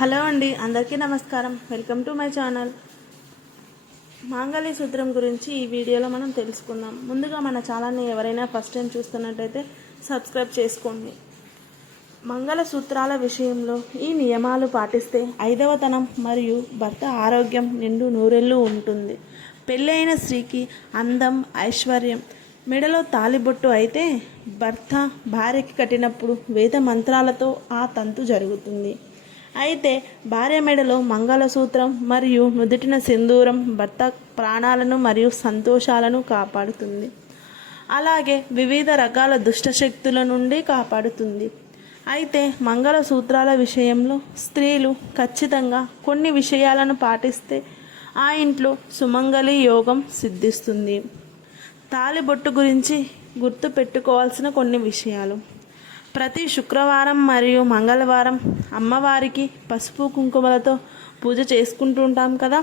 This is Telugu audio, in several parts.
హలో అండి, అందరికీ నమస్కారం. Welcome to my channel. మాంగళ్య సూత్రం గురించి ఈ వీడియోలో మనం తెలుసుకుందాం. ముందుగా మన ఛానల్ని ఎవరైనా ఫస్ట్ టైం చూస్తున్నట్టయితే సబ్స్క్రైబ్ చేసుకోండి. మంగళసూత్రాల విషయంలో ఈ నియమాలు పాటిస్తే ఐదవతనం మరియు భర్త ఆరోగ్యం నిండు నూరెళ్ళు ఉంటుంది. పెళ్ళైన స్త్రీకి అందం, ఐశ్వర్యం, మెడలో తాలిబొట్టు అయితే భర్త భార్యకి కట్టినప్పుడు వేద మంత్రాలతో ఆ తంతు జరుగుతుంది. అయితే భార్య మెడలో మంగళసూత్రం మరియు నుదుటిన సింధూరం భర్త ప్రాణాలను మరియు సంతోషాలను కాపాడుతుంది. అలాగే వివిధ రకాల దుష్టశక్తుల నుండి కాపాడుతుంది. అయితే మంగళసూత్రాల విషయంలో స్త్రీలు ఖచ్చితంగా కొన్ని విషయాలను పాటిస్తే ఆ ఇంట్లో సుమంగళి యోగం సిద్ధిస్తుంది. తాళిబొట్టు గురించి గుర్తు పెట్టుకోవాల్సిన కొన్ని విషయాలు. ప్రతి శుక్రవారం మరియు మంగళవారం అమ్మవారికి పసుపు కుంకుమలతో పూజ చేసుకుంటుంటాం కదా,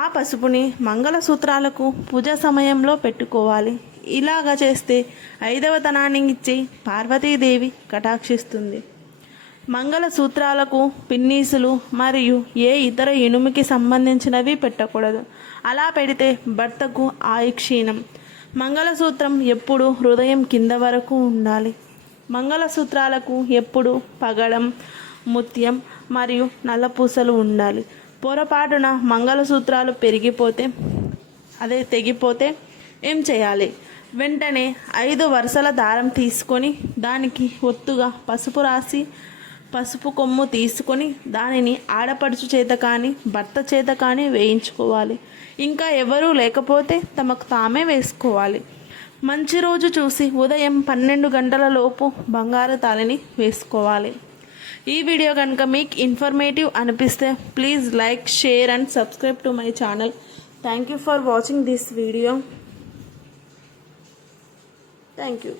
ఆ పసుపుని మంగళసూత్రాలకు పూజ సమయంలో పెట్టుకోవాలి. ఇలాగా చేస్తే ఐదవతనాన్ని ఇచ్చి పార్వతీదేవి కటాక్షిస్తుంది. మంగళసూత్రాలకు పిన్నీసులు మరియు ఏ ఇతర ఇనుముకి సంబంధించినవి పెట్టకూడదు. అలా పెడితే భర్తకు ఆయుక్షీణం. మంగళసూత్రం ఎప్పుడు హృదయం కింద వరకు ఉండాలి. మంగళసూత్రాలకు ఎప్పుడు పగడం, ముత్యం మరియు నల్లపూసలు ఉండాలి. పొరపాటున మంగళసూత్రాలు తెగిపోతే ఏం చేయాలి? వెంటనే 5 వరుసల దారం తీసుకొని దానికి ఒత్తుగా పసుపు రాసి పసుపు కొమ్ము తీసుకొని దానిని ఆడపడుచు చేత కానీ భర్త చేత కానీ వేయించుకోవాలి. ఇంకా ఎవరూ లేకపోతే తమకు తామే వేసుకోవాలి. మంచి రోజు చూసి ఉదయం 12 గంటల లోపు బంగారు తాళిని వేసుకోవాలి. ఈ వీడియో కనుక మీకు ఇన్ఫర్మేటివ్ అనిపిస్తే please like, share and subscribe to my channel. Thank you for watching this video. Thank you.